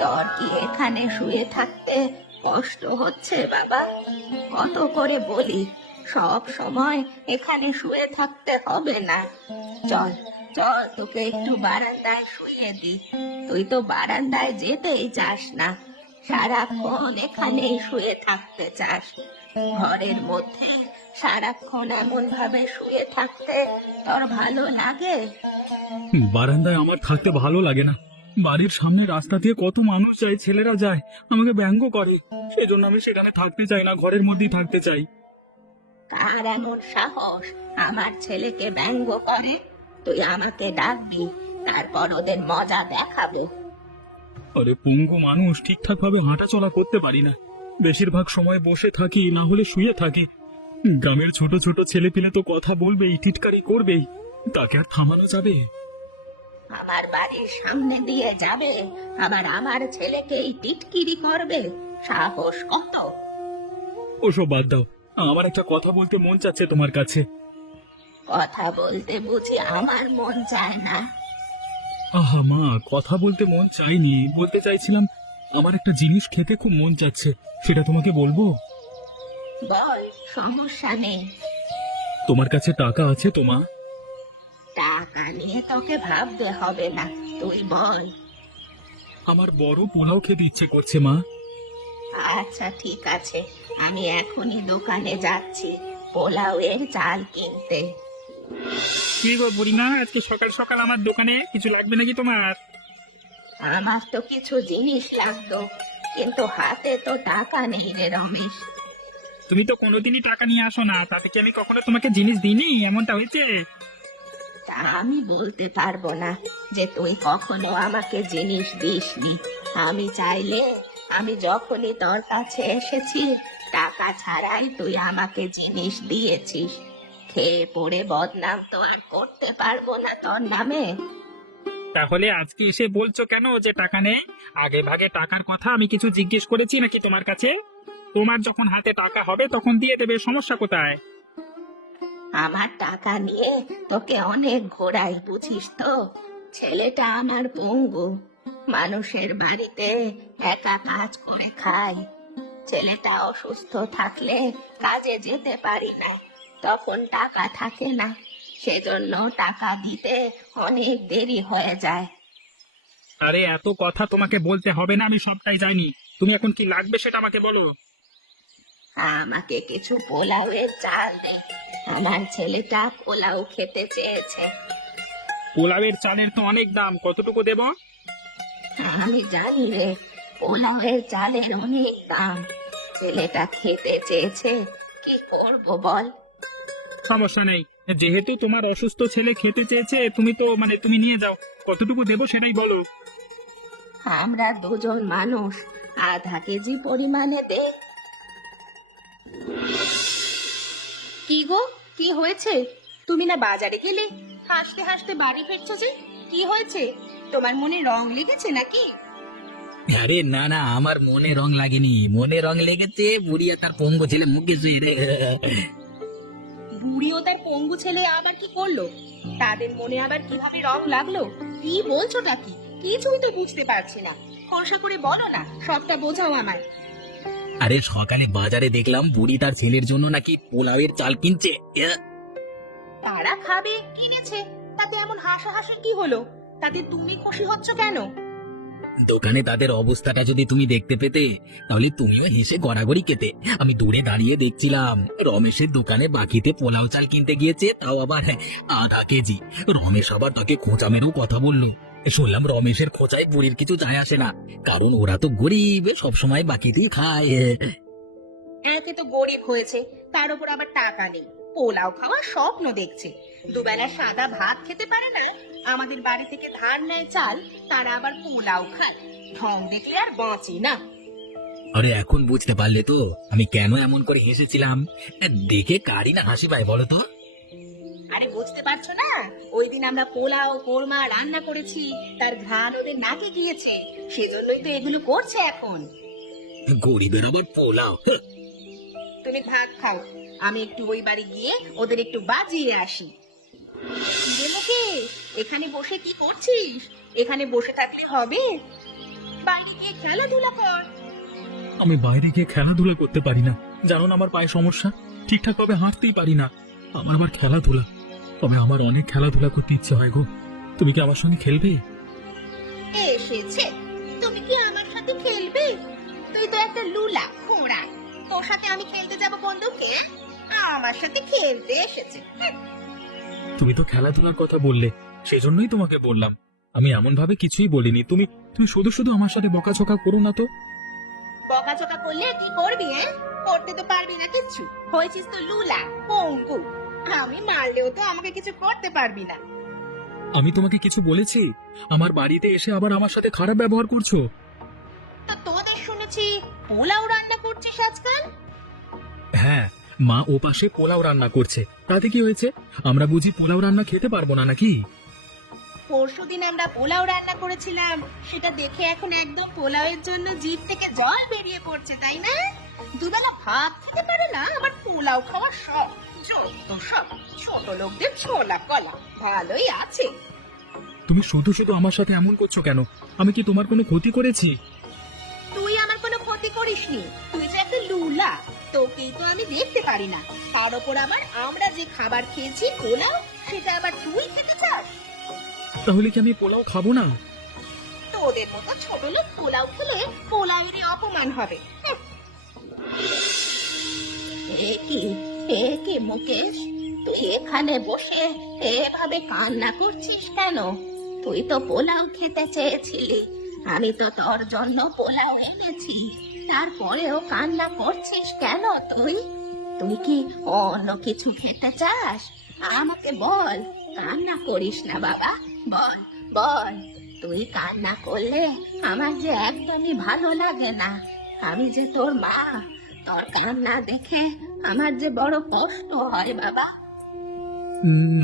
তোর কি এখানে শুয়ে থাকতে কষ্ট হচ্ছে বাবা? কত করে বলি, সব সময় এখানে শুয়ে থাকতে হবে না। চল চল, তোকে একটু বারান্দায় শুইয়ে দি। তুই তো বারান্দায় যেতেই চাস না, সারাক্ষণ এখানেই শুয়ে থাকতে চাস। ঘরের মধ্যে সারাক্ষণ এমন ভাবে শুয়ে থাকতে তোর ভালো লাগে? বারান্দায় আমার থাকতে ভালো লাগে না। বাড়ির সামনে রাস্তা দিয়ে কত মানুষ যায়, ছেলেরা যায়, আমাকে ব্যঙ্গ করে। সেজন্য আমি সেখানে থাকতে চাই না, ঘরের মধ্যেই থাকতে চাই। কার এমন সাহস আমার ছেলেকে ব্যঙ্গ করে? তুই আমাকে ডাকবি, তারপর ওদের মজা দেখাবো। আরে পঙ্গু মানুষ, ঠিকঠাক ভাবে হাঁটাচলা করতে পারি না। বেশিরভাগ সময় বসে থাকি, না হলে শুয়ে থাকি। গ্রামের ছোট ছোট ছেলে পেলে তো কথা বলবেই, টিটকারি করবেই, তাকে আর থামানো যাবে? আমার বাড়ির সামনে দিয়ে যাবে, আবার আমার ছেলেকে এই টিটকিরি করবে? সাহস কত! ওসব বাদ দাও, আমার একটা কথা বলতে মন চাচ্ছে তোমার কাছে। কথা বলতে বুঝি আমার মন চায় না? আহা মা, কথা বলতে মন চাইনি, বলতে চাইছিলাম আমার একটা জিনিস খেতে খুব মন চাচ্ছে, সেটা তোমাকে বলবো? বল, সমস্যা নেই। তোমার কাছে টাকা আছে তো মা? টাকা নিয়ে তোকে ভাবতে হবে না, তুই বল। আমার বড় পোলাও খেতে ইচ্ছে করছে মা। আচ্ছা ঠিক আছে, আমি এখনই দোকানে যাচ্ছি পোলাওয়ের চাল কিনতে। কি গো বুড়িমা, আজকে সকাল সকাল আমার দোকানে কিছু লাগবে নাকি তোমার? আমার তো কিছু জিনিস লাগতো, কিন্তু হাতে তো টাকা নেই রে রমেশ। তুমি তো কোনোদিনই টাকা নিয়ে আসো না, তাতে কি আমি কখনো তোমাকে জিনিস দিইনি? এমনটা হয়েছে? তা আমি বলতে পারবো না যে তুই কখনো আমাকে জিনিস দিসনি। আমি চাইলে আমি যখনই তোর কাছে এসেছি টাকা ছাড়াই তুই আমাকে জিনিস দিয়েছিস। খেয়ে পড়ে বদনাম তো আর করতে পারবো না তোর নামে। তাহলে আজকে এসে বলছো কেন যে টাকা নেই? আগে ভাগে টাকার কথা আমি কিছু জিজ্ঞেস করেছি নাকি তোমার কাছে? তোমার যখন হাতে টাকা হবে তখন দিয়ে দেবে, সমস্যা কোথায়? আমার টাকা নিয়ে তোকে অনেক ঘোরাই, বুঝিস তো? ছেলেটা আমার পঙ্গু, মানুষের বাড়িতে একা কাজ করে খায়। ছেলেটা অসুস্থ থাকলে কাজে যেতে পারি না, তখন টাকা থাকে না, সেজন্য টাকা দিতে অনেক দেরি হয়ে যায়। আরে এত কথা তোমাকে বলতে হবে না, আমি সবটাই জানি। তুমি এখন কি লাগবে সেটা আমাকে বলো। আমাকে কিছু পোলাওয়ের চাল দে, আমার ছেলেটা পোলাও খেতে চেয়েছে। পোলাওয়ের চালের তো অনেক দাম, কতটুকু দেব? আমি জানি রে, পোলাওয়ের চালের অনেক দাম, ছেলেটা খেতে চেয়েছে, কি করব বল? সমস্যা নেই, যেহেতু তোমার অসুস্থ ছেলে খেতে চেয়েছে, তুমি তো তুমি নিয়ে যাও। কতটুকু দেবো সেটাই বলো। আমরা দুজন মানুষ, আধা কেজি পরিমাণে দে। কি গো, কি হয়েছে? তুমি না বাজারে গেলে, হাসতে হাসতে বাড়ি ফিরছো যে? কি হয়েছে? তোমার মনে রং লেগেছে নাকি? আরে না না, আমার মনে রং লাগেনি, মনে রং লেগেছে বুড়ি একটা পঙ্গু ছেলে মুখে শুয়ে রে। বুড়ি ও তার পঙ্গু ছেলে আবার কি করলো? তাদের মনে আবার কিভাবে রং লাগলো? কি বলছোটা কি? কিছুই তো বুঝতে পারছি না। খোলসা করে বলো না, সবটা বোঝাও আমায়। আরে সকালে বাজারে দেখলাম বুড়ি তার ছেলের জন্য নাকি পোলাওয়ের চাল কিনছে। তারা খাবে, কিনেছে, তাতে এমন হাসাহাসি কি হলো? তাতে তুমি খুশি হচ্ছ কেন? দোকানে তাদের অবস্থাটা যদি তুমি দেখতে পেতে, তাহলে তুমিও হেসে গড়াগড়ি খেতে। আমি দূরে দাঁড়িয়ে দেখছিলাম, রমেশের দোকানে বাকিতে পোলাও চাল কিনতে গিয়েছে, তাও আবার আধা কেজি। রমেশ আবার তাকে খোঁচা মেরেও কথা বললো। শুনলাম রমেশের খোঁচায় বুড়ির কিছু যায় আসে না, কারণ ওরা তো গরিব, সবসময় বাকিতেই খায়। একে তো গরিব হয়েছে, তার উপর আবার টাকা নেই, পোলাও খাওয়ার স্বপ্ন দেখছে। দুবেলা সাদা ভাত খেতে পারে না, আমাদের বাড়ি থেকে ধার নেয় চাল, তারা আবার পোলাও খায়। ঢং দেখলে আর বাঁচে না। আরে এখন বুঝতে পারলে তো আমি কেন এমন করে হেসেছিলাম? দেখে কারি না হাসি পায় বলো তো? আরে বুঝতে পারছো না, ওই দিন আমরা পোলাও কোরমা রান্না করেছি, তার ঘ্রাণ ওদের নাকে গিয়েছে, সেজন্যই তো এগুলো করছে এখন। গরিবের আবার পোলাও? তুমি ভাত খাও, আমি একটু ওই বাড়ি গিয়ে ওদের একটু বাজিয়ে আসি। দেমুকে, এখানে বসে কি করছিস? এখানে বসে থাকলে হবে? বাইরে গিয়ে খেলাধুলা কর। আমি বাইরে গিয়ে খেলাধুলা করতে পারি না, জানো না আমার পায়ে সমস্যা, ঠিকঠাক ভাবে হাঁটতেই পারি না। আমার আবার খেলাধুলা, তবে আমার অনেক খেলাধুলা করতে ইচ্ছে হয় গো। তুমি কি আমার সঙ্গে খেলবে? এসেছে, তুমি কি আমার সাথে খেলবে? তুই তো একটা লুলা খোঁড়া, তোর সাথে আমি খেলতে যাব বন্ধুকে? আমার সাথে খেলতে এসেছে। তুমি তো খেলাধুলার কথা বললে, সেজন্যই তোমাকে বললাম। আমি এমন ভাবে কিছুই বলিনি। তুমি তুমি শুধু শুধু আমার সাথে বকাঝকা করো না তো। বকাঝকা করলে কি করবি? করতে তো পারবি না কিচ্ছু, হয়েছিস তো লুলা পঙ্কু। আমি মারলেও তো আমাকে কিছু করতে পারবি না। আমি তোমাকে কিছু বলেছি? আমার বাড়িতে এসে আবার আমার সাথে খারাপ ব্যবহার করছো। তা তোদের শুনেছি পোলাও রান্না করছিস আজকাল। হ্যাঁ, মা ও পাশে পোলাও রান্না করছে, তাতে কি হয়েছে? আমরা বুঝি পোলাও রান্না খেতে পারবো না নাকি? পরশুদিন আমরা পোলাও রান্না করেছিলাম, সেটা দেখে এখন একদম পোলাওয়ের জন্য জিভ থেকে জল বেরিয়ে পড়ছে, তাই না? দুবেলা ভাত খেতে পারে না, আবার পোলাও খাওয়ার শখ। যত সব ছোট লোকদের ছোলা কলা। ভালোই আছে। তুমি শুধু শুধু আমার সাথে এমন করছো কেন? আমি কি তোমার কোনো ক্ষতি করেছি? তুই আমার কোনো ক্ষতি করিসনি, তুই যে একটা লুলা, তোকেই তো আমি দেখতে পারি না। তার উপর আবার আমরা যে খাবার খেয়েছি পোলাও, সেটা আবার তুই খেতে চাস? তাহলে কি আমি পোলাও খাবো না? তোদের মতো ছোট লোক পোলাও খেলে পোলাওয়েরই অপমান হবে। এ কি মুকেশ, তুই এখানে বসে এভাবে কান্না করছিস কেন? তুই তো পোলাও খেতে চেয়েছিলি, আমি তো তোর জন্য পোলাও এনেছি, তারপরেও কান্না করছিস কেন? তুই তুই কি অন্য কিছু খেতে চাস? আমাকে বল, কান্না করিস না বাবা, বল বল। তুই কান্না করলে আমার যে একদমই ভালো লাগে না। আমি যে তোর মা, তোর কান্না দেখে আমার যে বড় কষ্ট হয় বাবা।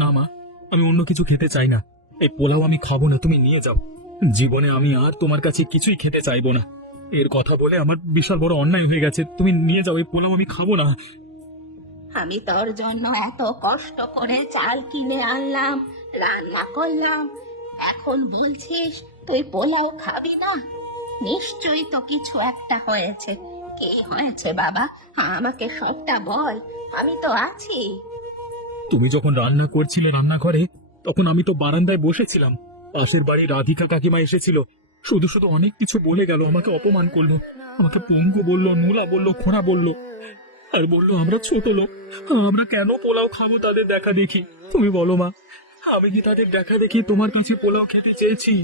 না মা, আমি অন্য কিছু খেতে চাই না। এই পোলাও আমি খাবো না, তুমি নিয়ে যাও। জীবনে আমি আর তোমার কাছে কিছুই খেতে চাইবো না। এর কথা বলে আমার বিশাল বড় অন্যায় হয়ে গেছে। তুমি নিয়ে যাও, এই পোলাও আমি খাবো না। আমি তোর জন্য এত কষ্ট করে চাল কিনে আনলাম, রান্না করলাম, এখন বলছিস তুই পোলাও খাবি না? নিশ্চয়ই তো কিছু একটা হয়েছে। কি হয়েছে বাবা? আমাকে সবটা বল, আমি তো আছি। তুমি যখন রান্না করছিলে রান্নাঘরে, তখন আমি তো বারান্দায় বসেছিলাম। পাশের বাড়ি রাধিকা কাকিমা এসেছিল, শুধু শুধু অনেক কিছু বলে গেল, আমাকে অপমান করলো, আমাকে পঙ্গু বললো, নুলা বললো, খোঁড়া বললো, আর বললো আমরা ছোট লোক, আমরা কেন পোলাও খাবো তাদের দেখা দেখি। তুমি বলো মা, আমি কি তাদের দেখা দেখি তোমার কাছে পোলাও খেতে চেয়েছি?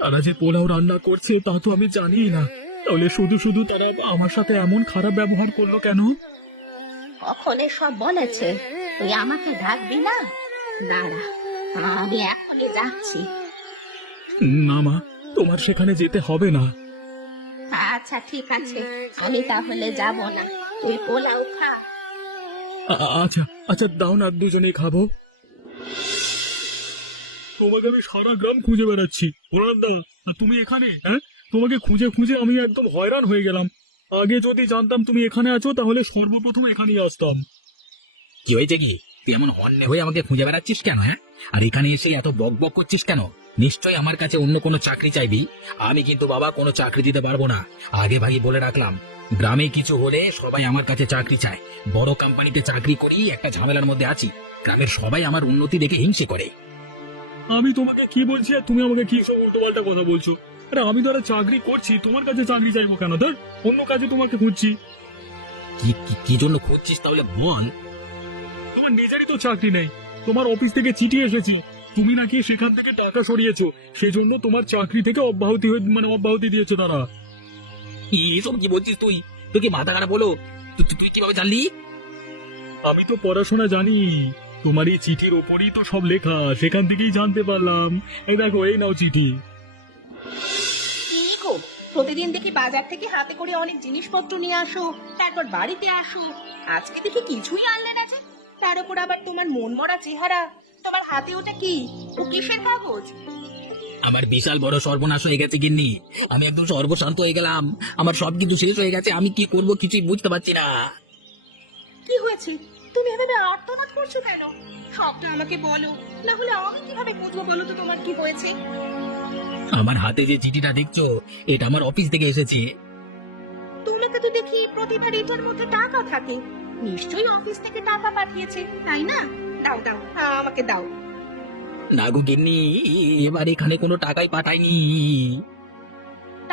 তারা যে পোলাও রান্না করছে তা তো আমি জানিই না, তাহলে শুধু শুধু তারা আমার সাথে এমন খারাপ ব্যবহার করলো কেন? কখন এসব বলেছে? তুই আমাকে ডাকবি না? দাঁড়া, আমি এখনই যাচ্ছি। না মা, তোমার সেখানে যেতে হবে না। আচ্ছা ঠিক আছে, আমি তাহলে যাব না, তুই পোলাও খা। আচ্ছা আচ্ছা, দাও না, দুজনেই খাবো। তোমাকে আমি সারা গ্রাম খুঁজে বেড়াচ্ছি, দা, তুমি এখানে? হ্যাঁ, তোমাকে খুঁজে খুঁজে আমি একদম হয়রান হয়ে গেলাম। আগে যদি জানতাম তুমি এখানে আছো, তাহলে সর্বপ্রথম এখানেই আসতাম। কি হয়েছে কি? তুই এমন হন্যে হয়ে আমাকে খুঁজে বেড়াচ্ছিস কেন? হ্যাঁ, আর এখানে এসে এত বক বক করছিস কেন? নিশ্চয়ই আমার কাছে অন্য কোনো চাকরি চাইবি। আমি কিন্তু বাবা কোনো চাকরি দিতে পারবো না, আগে ভাই বলে রাখলাম। গ্রামে কিছু হলে সবাই আমার কাছে চাকরি চায়। বড় কোম্পানিতে চাকরি করি, একটা ঝামেলার মধ্যে আছি, গ্রামের সবাই আমার উন্নতি দেখে হিংসে করে। আমি তোমাকে কি বলছি আর তুমি আমাকে কি সব উল্টোপাল্টা কথা বলছো? আরে আমি তো একটা চাকরি করছি, তোমার কাছে চাকরি চাইবো কেন? ধর, অন্য কাজে তোমাকে খুঁজছি। কি কি জন্য খুঁজছিস তাহলে বল। তোমার নিজেরই তো চাকরি নেই, তোমার অফিস থেকে চিঠি এসেছে, তুমি নাকি সেখান থেকে টাকা সরিয়েছো, সেজন্য তোমার চাকরি থেকে অব্যাহতি দিয়েছো তারা। এসব কি বলছিস তুই? তুই কি মাথা খারাপ হলো? তুই কিভাবে জানলি? আমি তো পড়াশোনা জানি, তোমার এই চিঠির ওপরই তো সব লেখা, সেখান থেকেই জানতে পারলাম। এই দেখো, এই নাও চিঠি। কি গো, প্রতিদিন দেখি বাজার থেকে হাতে করে অনেক জিনিসপত্র নিয়ে আসো, তারপর বাড়িতে আসো, আজকে দেখি কিছুই আনলে না যে। তার উপর আবার তোমার মন মরা চেহারা, তোমার হাতে ওটা কি? ও কিসের কাগজ? আমার বিশাল বড় সর্বনাশ হয়ে গেছে গিন্নি, আমি একদম সর্বশান্ত হয়ে গেলাম। আমার সব কিছু শেষ হয়ে গেছে, আমি কি করব কিছুই বুঝতে পারছি না। কি হয়েছে? তুমি এভাবে আর্তনাদ করছো কেন? সবটা আমাকে বলো, না হলে আমি কিভাবে বুঝবো বলো তো তোমার কি হয়েছে? আমার হাতে যে চিঠিটা দেখছো, এটা আমার অফিস থেকে এসেছে। তোমাকে তো দেখি প্রতিবার এটার মধ্যে টাকা থাকে, নিশ্চয়ই অফিস থেকে টাকা পাঠিয়েছে, তাই না? দাও দাও, আমাকে দাও। না গো গিন্নি, এবার এখানে কোনো টাকাই পাঠায়নি।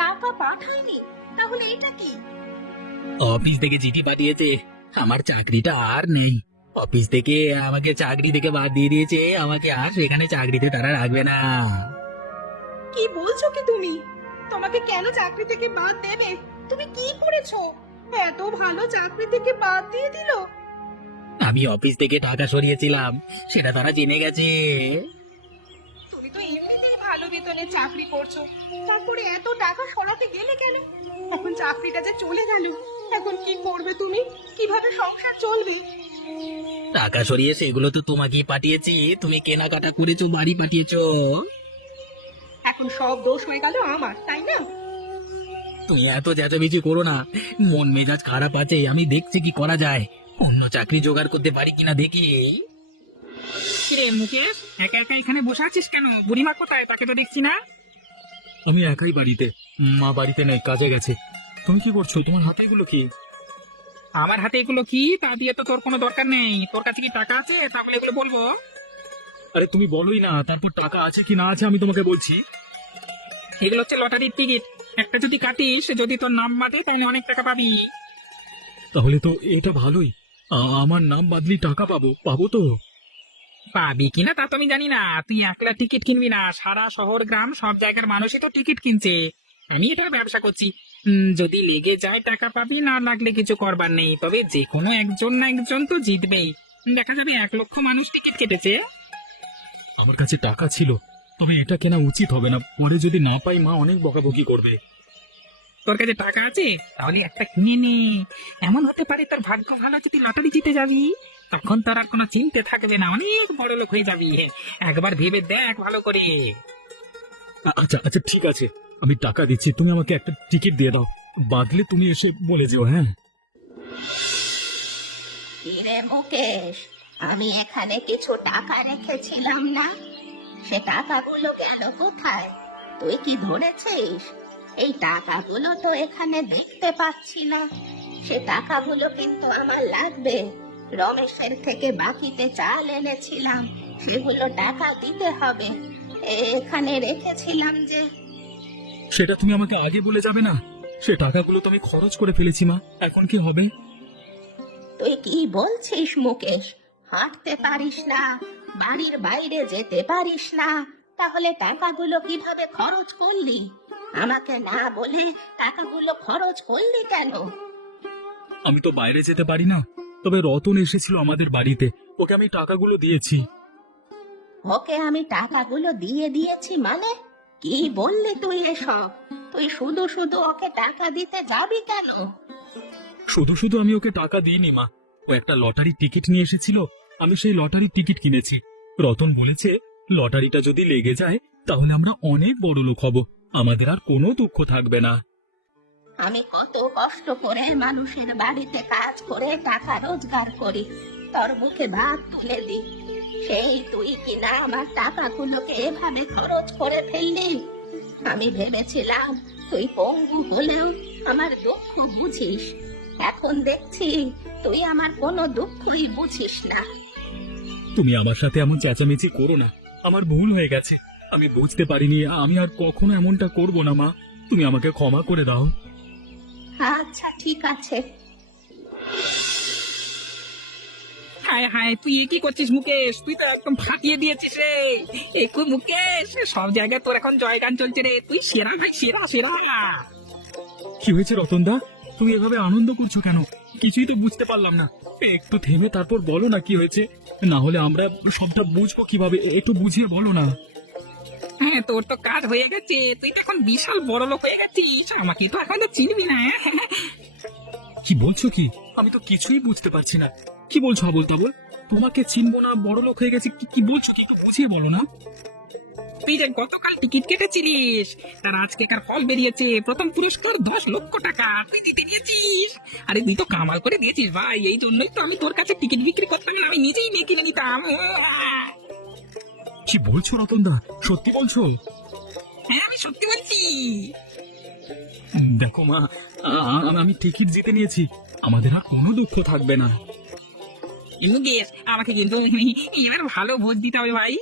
টাকা পাঠায়নি? তাহলে এটা কি? অফিস থেকে চিঠি পাঠিয়েছে, আমার চাকরিটা আর নেই। অফিস থেকে আমাকে চাকরি থেকে বাদ দিয়ে দিয়েছে, আমাকে আর সেখানে চাকরিতে তারা রাখবে না। কি বলছো কি তুমি? তোমাকে কেন চাকরি থেকে বাদ দেবে? তুমি কি করেছো? এত ভালো চাকরি থেকে বাদ দিয়ে দিল? আমি অফিস থেকে টাকা সরিয়েছিলাম, সেটা তারা জেনে গেছে। তুমি তো এমনিতেই ভালো বেতনে চাকরি করছো, তারপরে এত টাকা সরাতে গেলে কেন? এখন চাকরিটা যে চলে গেল, এখন কি করবে তুমি? কিভাবে সংসার চলবে? টাকা সরিয়ে সেগুলো তো তোমাকেই পাঠিয়েছি, তুমি কেনাকাটা করেছো, বাড়ি পাঠিয়েছো। এখন সব দোষ হয়ে গেল আমার, তাই না? তুমি এত চেঁচামেচি করো না, মন মেজাজ খারাপ আছে, আমি দেখছি কি করা যায়, অন্য চাকরি জোগাড় করতে পারি কিনা দেখি। কিরে মুকেশ, একা একা এখানে বসে আছিস কেন? বুড়িমা কোথায়? তাকে তো দেখছি না। আমি একাই বাড়িতে, মা বাড়িতে নেই, কাজে গেছে। তুমি কি করছো? তোমার হাতে এগুলো কি? আমার হাতে এগুলো কি? তা দিয়ে তো তোর কোনো দরকার নেই। তোর কাছে কি টাকা আছে? তাহলে এগুলো বলবো। আরে তুমি বলোই না, তারপর টাকা আছে কি না আছে আমি তোমাকে বলছি। এগুলো হচ্ছে লটারির টিকিট। একটা যদি কাটিস, যদি তোর নাম বাদে, তাহলে অনেক টাকা পাবি। তাহলে তো এটা ভালোই, আমার নাম বাদলি টাকা পাবো, পাবো তো? পাবি কিনা তা তো আমি জানি না। তুই একলা টিকিট কিনবি না, সারা শহর গ্রাম সব জায়গার মানুষই তো টিকিট কিনছে। আমি এটা ব্যবসা করছি। যদি লেগে যায় টাকা পাবি, না লাগলে কিছু করবার নেই। তবে যে কোনো একজন না একজন তো জিতবেই। দেখা যাবে 1,00,000 মানুষ টিকিট কেটেছে। আমার কাছে টাকা ছিল, তবে এটা কেনা উচিত হবে না, পরে যদি না পাই মা অনেক বকাবকি করবে। তোর কাছে টাকা আছে, তাহলে একটা কিনে নে। এমন হতে পারে তোর ভাগ্য ভালো, যদি লটারি জিতে যাবি, তখন তোর আর কোনো চিন্তা থাকবে না, অনেক বড় লোক হয়ে যাবি। একবার ভেবে দেখ ভালো করে। আচ্ছা আচ্ছা ঠিক আছে, আমি টাকা দিচ্ছি, তুমি আমাকে একটা টিকিট দিয়ে দাও, বাদলে তুমি এসে বলে যেও। হ্যাঁ কিরে মুকেশ, আমি এখানে কিছু টাকা রেখেছিলাম না? সে টাকাগুলো গেল কোথায়? তুই কি ধরেছিস? এই টাকাগুলো তো এখানে দেখতে পাচ্ছি না। সে টাকাগুলো কিন্তু আমার লাগবে। রমেশের থেকে বাকিতে চাল এনেছিলাম, সেগুলো টাকা দিতে হবে। এখানে রেখেছিলাম যে। সেটা তুমি আমাকে আগে বলে যাবে না? সে টাকাগুলো তো আমি খরচ করে ফেলেছি মা, এখন কি হবে? তুই কি বলছিস মুকেশ? হাঁটতে পারিস না, বাড়ির বাইরে যেতে পারিস না, তাহলে টাকাগুলো কিভাবে খরচ করলি? আমাকে না বলে টাকাগুলো খরচ করলি কেন? আমি তো বাইরে যেতে পারি না, তবে রতন এসেছিল আমাদের বাড়িতে, ওকে আমি টাকাগুলো দিয়েছি। ওকে আমি টাকাগুলো দিয়ে দিয়েছি মানে? কি বললি তুই এসব? তুই শুধু শুধু ওকে টাকা দিতে যাবি কেন? শুধু শুধু আমি ওকে টাকা দিইনি মা, ও একটা লটারির টিকিট নিয়ে এসেছিল, আমি সেই লটারির টিকিট কিনেছি। রতন বলেছে লটারিটা যদি লেগে যায় তাহলে আমরা অনেক বড় লোক হব, আমাদের আর কোনো দুঃখ থাকবে না। আমি কত কষ্ট করে মানুষের বাড়িতে কাজ করে টাকা রোজগার করি, তোর মুখে ভাত তুলে দি, সেই তুই কিনা আমার টাকাগুলোকে এভাবে খরচ করে ফেললি? আমি ভেবেছিলাম তুই পঙ্গু হলেও আমার দুঃখ বুঝিস, এখন দেখছি তুই আমার কোনো দুঃখই বুঝিস না। তুমি আমার সাথে এমন চেঁচামেচি করো না, আমার ভুল হয়ে গেছে, আমি বুঝতে পারিনি, আমি আর কখনো এমনটা করব না মা, তুমি আমাকে ক্ষমা করে দাও। আচ্ছা ঠিক আছে। হায় হায়, তুই এ কি করছিস মুকেশ? তুই তো একদম ফাটিয়ে দিয়েছিস রে। একটু মুকেশ, সব জায়গায় তোর এখন জয়গান চলছে রে। তুই সেরা ভাই, সেরা সেরা। কি হয়েছে রতনদা, তুমি এভাবে আনন্দ করছো কেন? কিছুই তো বুঝতে পারলাম না, একটু থেমে তারপর বলো না কি হয়েছে, না হলে আমরা সবটা বুঝবো কিভাবে, একটু বুঝিয়ে বলো না। হ্যাঁ, তোর তো কাজ হয়ে গেছে, তুই তো এখন বিশাল বড় লোক হয়ে গেছিস, আমাকে তো এখন চিনবি না। কি বলছো কি? আমি তো কিছুই বুঝতে পারছি না, কি বলছো আবল তাবল? তোমাকে চিনবো না, বড় লোক হয়ে গেছে, কি বলছো, কি একটু বুঝিয়ে বলো না। তুই যে গতকাল টিকিট কেটেছিলিস, তার আজকেকার ফল বেরিয়েছে, প্রথম পুরস্কার 10,00,000 টাকা তুই জিতে নিয়েছিস। আরে তুই তো কামাল করে দিয়েছিস ভাই, এই জন্যই তো আমি তোর কাছে টিকিট বিক্রি করতাম না, আমি নিজেই নিয়ে কিনে নিতাম। কি বলছো রতনদা, সত্যি বলছো? হ্যাঁ আমি সত্যি বলছি। দেখো মা, আমি টিকিট জিতে নিয়েছি, আমাদের আর কোনো দুঃখ থাকবে না। মুকেশ, আমাকে কিন্তু এবার ভালো ভোজ দিতে হবে ভাই।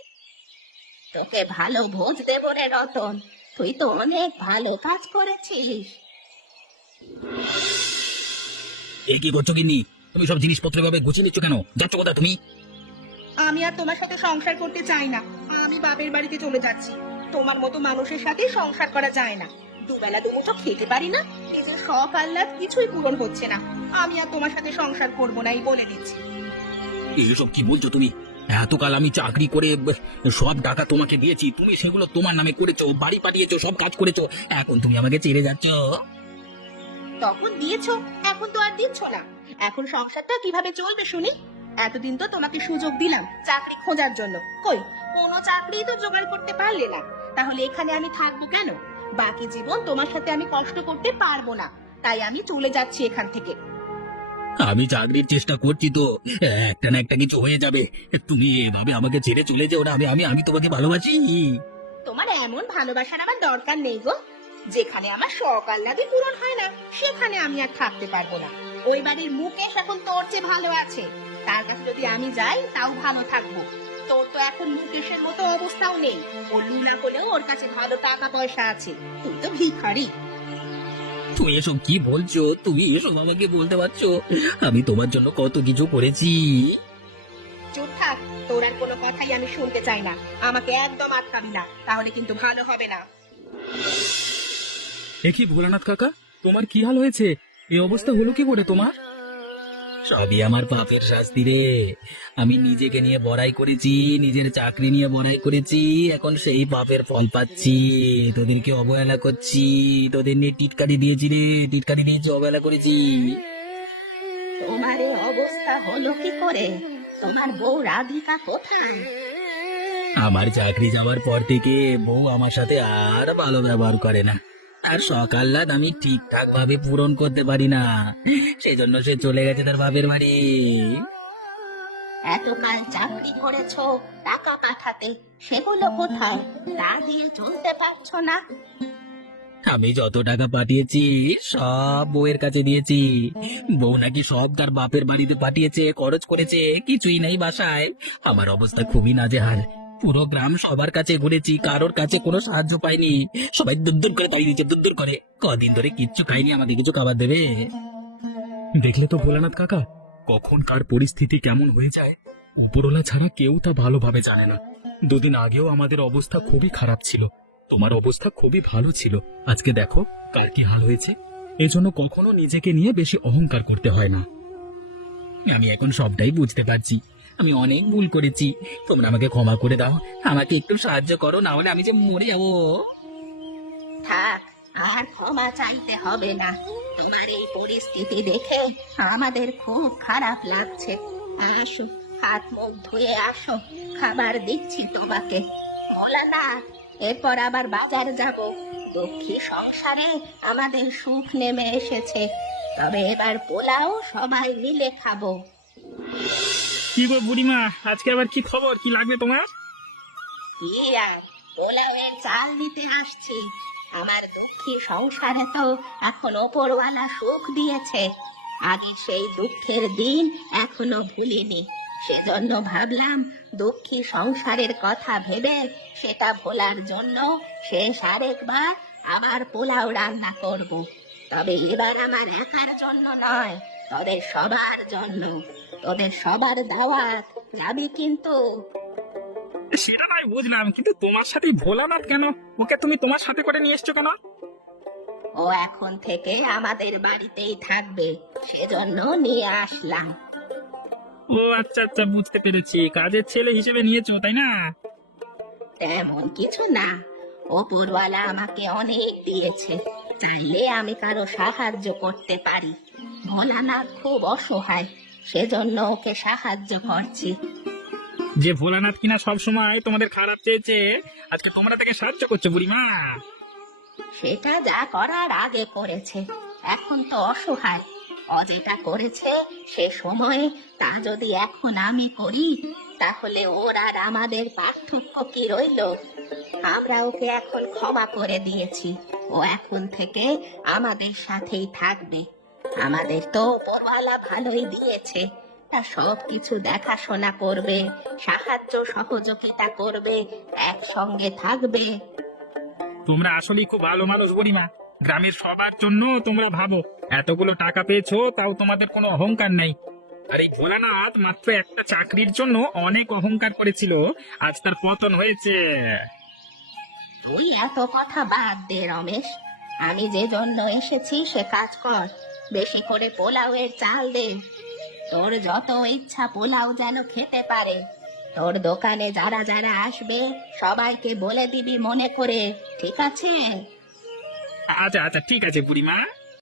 তোকে ভালো ভোজ দেবো রে রতন, তুই তো অনেক ভালো কাজ করেছিস। এ কি করছো গিন্নি? তুমি সব জিনিসপত্র ভাবে গুছিয়ে নিচ্ছ কেন? যাচ্ছ কোথায় তুমি? আমি আর তোমার সাথে সংসার করতে চাই না, আমি বাপের বাড়িতে চলে যাচ্ছি। তোমার মতো মানুষের সাথে সংসার করা যায় না, দুবেলা দুমুঠো খেতে পারি না, এই যে শখ আহ্লাদ কিছুই পূরণ হচ্ছে না। আমি আর তোমার সাথে সংসার করবো না, এই বলে দিচ্ছি। এসব কি বলছো তুমি? এতকাল আমি চাকরি করে সব টাকা তোমাকে দিয়েছি, তুমি সেগুলো তোমার নামে করেছো, বাড়ি পাঠিয়েছো, সব কাজ করেছো, এখন তুমি আমাকে ছেড়ে যাচ্ছ? তখন দিয়েছো, এখন তো আর দিচ্ছ না। এখন সংসারটা কিভাবে চলবে শুনি? এতদিন তো তোমাকে সুযোগ দিলাম চাকরি খোঁজার জন্য, কই কোনো চাকরি তো জোগাড় করতে পারলে না। তাহলে এখানে আমি থাকবো কেন? বাকি জীবন তোমার সাথে আমি কষ্ট করতে পারবো না, তাই আমি চলে যাচ্ছি এখান থেকে। আমি চাকরির চেষ্টা করছি তো, একটা না একটা কিছু হয়ে যাবে। তুমি এভাবে আমাকে ছেড়ে চলে যাও না, আমি তোমাকে ভালোবাসি। তোমার এমন ভালোবাসার আমার দরকার নেই গো। যেখানে আমার শখ আহ্লাদে পূরণ হয় না, সেখানে আমি আর থাকতে পারবো না। ওই বাড়ির মুকেশ এখন তোর চেয়ে ভালো আছে, তার কাছে যদি আমি যাই তাও ভালো থাকবো। তোর তো এখন মুকেশের মতো অবস্থাও নেই, ও লুনা হলেও ওর কাছে ভালো টাকা পয়সা আছে, তুই তো ভিখারি। তুমি এসব কি বলছো? তুমি এসব আমাকে বলতে পারছো? আমি তোমার জন্য কত কিছু করেছি। চুপ থাক, তোর আর কোনো কথাই আমি শুনতে চাই না। আমাকে একদম আটকাবি না, তাহলে কিন্তু ভালো হবে না। এ কি ভোলানাথ কাকা, তোমার কি হাল হয়েছে? এই অবস্থা হলো কি করে তোমার? সবই আমার পাপের শাস্তি রে। আমি নিজেকে নিয়ে বড়াই করেছি, নিজের চাকরি নিয়ে বড়াই করেছি, এখন সেই পাপের ফল পাচ্ছি। তোদেরকে অবহেলা করছি, তোদের নিয়ে টিটকারি দিয়েছি রে, টিটকারি দিয়েছি, অবহেলা করেছি। তোমার এই অবস্থা হলো কি করে? তোমার বউ রাধিকা কোথায়? আমার চাকরি যাওয়ার পর থেকে বউ আমার সাথে আর ভালো ব্যবহার করে না, আর সকাল্লাদ আমি ঠিকঠাক ভাবে পূরণ করতে পারি না, সেই জন্য সে চলে গেছে তার বাপের বাড়ি। এতকাল চাকরি করেছো টাকা পাঠাতে, সেগুলো কোথায়? তা দিয়ে চলতে পারছো না? আমি যত টাকা পাঠিয়েছি সব বউয়ের কাছে দিয়েছি। বউ নাকি সব তার বাপের বাড়িতে পাঠিয়েছে, খরচ করেছে, কিছুই নেই বাসায়। আমার অবস্থা খুবই নাজেহাল। পুরো গ্রাম সবার কাছে ঘুরেছি, কারোর কাছে কোনো সাহায্য পাইনি। সবাই দূর করে তাড়িয়ে দিচ্ছে, দূর করে। কদিন ধরে কিচ্ছু খাইনি, আমাদের কিছু খাবার দেবে? দেখলে তো ভোলানাথ কাকা, কখন কার পরিস্থিতি কেমন হয়ে যায় উপরওয়ালা ছাড়া কেউ তা ভালোভাবে জানে না। দুদিন আগেও আমাদের অবস্থা খুবই খারাপ ছিল, তোমার অবস্থা খুবই ভালো ছিল, আজকে দেখো কার কি হাল হয়েছে। এজন্য কখনো নিজেকে নিয়ে বেশি অহংকার করতে হয় না। আমি এখন সবটাই বুঝতে পারছি, আমি অনেক ভুল করেছি। তোমরা আমাকে ক্ষমা করে দাও, আমাকে একটু সাহায্য করো, না হলে আমি যে মরে যাবো। থাক, আর ক্ষমা চাইতে হবে না। তোমার এই পরিস্থিতি দেখে আমাদের খুব খারাপ লাগছে। আসো, হাত মুখ ধুয়ে আসো, খাবার দিচ্ছি তোমাকে। বলা না, এরপর আবার বাজার যাব। দুঃখী সংসারে আমাদের সুখ নেমে এসেছে, তবে এবার পোলাও সবাই মিলে খাবো। কি গো বুড়িমা, আজকে আবার কি খবর, কি লাগবে তোমার? কি আর, পোলাওয়ের চাল দিতে আসছি। আমার দুঃখী সংসারে তো এখন ওপরওয়ালা সুখ দিয়েছে, আগে সেই দুঃখের দিন এখনো ভুলিনি। সেজন্য ভাবলাম দুঃখী সংসারের কথা ভেবে সেটা ভোলার জন্য শেষ আরেকবার আবার পোলাও রান্না করব। তবে এবার আমার একার জন্য নয়, তোদের সবার জন্য। তোদের সবার দাওয়াত, যাবি কিন্তু? সেটা নয় বুঝলাম, কিন্তু তোমার সাথে ভোলানাথ কেন? ওকে তুমি তোমার সাথে করে নিয়ে এসছো কেন? ও এখন থেকে আমাদের বাড়িতেই থাকবে, সেজন্য নিয়ে আসলাম। ও আচ্ছা আচ্ছা, বুঝতে পেরেছি, কাজের ছেলে হিসেবে নিয়েছো তাই না? তেমন কিছু না, ওপরওয়ালা আমাকে অনেক দিয়েছে, চাইলে আমি কারো সাহায্য করতে পারি। ভোলানাথ খুব অসহায়, সেজন্য ওকে সাহায্য করছি। যে ভোলানাথ কিনা সব সময় তোমাদের খারাপ চেয়েছে, আজকে তোমরা তাকে সাহায্য করছো বুড়িমা। সেটা যা করার আগে করেছে, এখন তো অসহায়। ও যেটা করেছে সে সময়ে, তা যদি এখন আমি করি, তাহলে ওর আর আমাদের পার্থক্য কি রইলো? আমরা ওকে এখন ক্ষমা করে দিয়েছি। ও এখন থেকে আমাদের সাথেই থাকবে। আমাদের তো উপরওয়ালা ভালোই দিয়েছে, তা সব কিছু দেখাশোনা করবে, সাহায্য সহযোগিতা করবে, একসঙ্গে থাকবে। তোমরা আসলেই খুব ভালো মানুষ বুড়িমা। গ্রামের সবার জন্য তোমরা ভাবো। এতগুলো টাকা পেয়েছো, তাও তোমাদের কোনো অহংকার নেই। আর এই ভোলানাথ মাত্র একটা চাকরির জন্য অনেক অহংকার করেছিল, আজ তার পতন হয়েছে। তুই এত কথা বাদ দে রমেশ, আমি যে জন্য এসেছি সে কাজ কর। বেশি করে পোলাওয়ের চাল দে। তোর যত ইচ্ছা পোলাও যেন খেতে পারে। তোর দোকানে যারা যারা আসবে সবাইকে বলে দিবি মনে করে, ঠিক আছে? আচ্ছা আচ্ছা, ঠিক আছে বুড়িমা।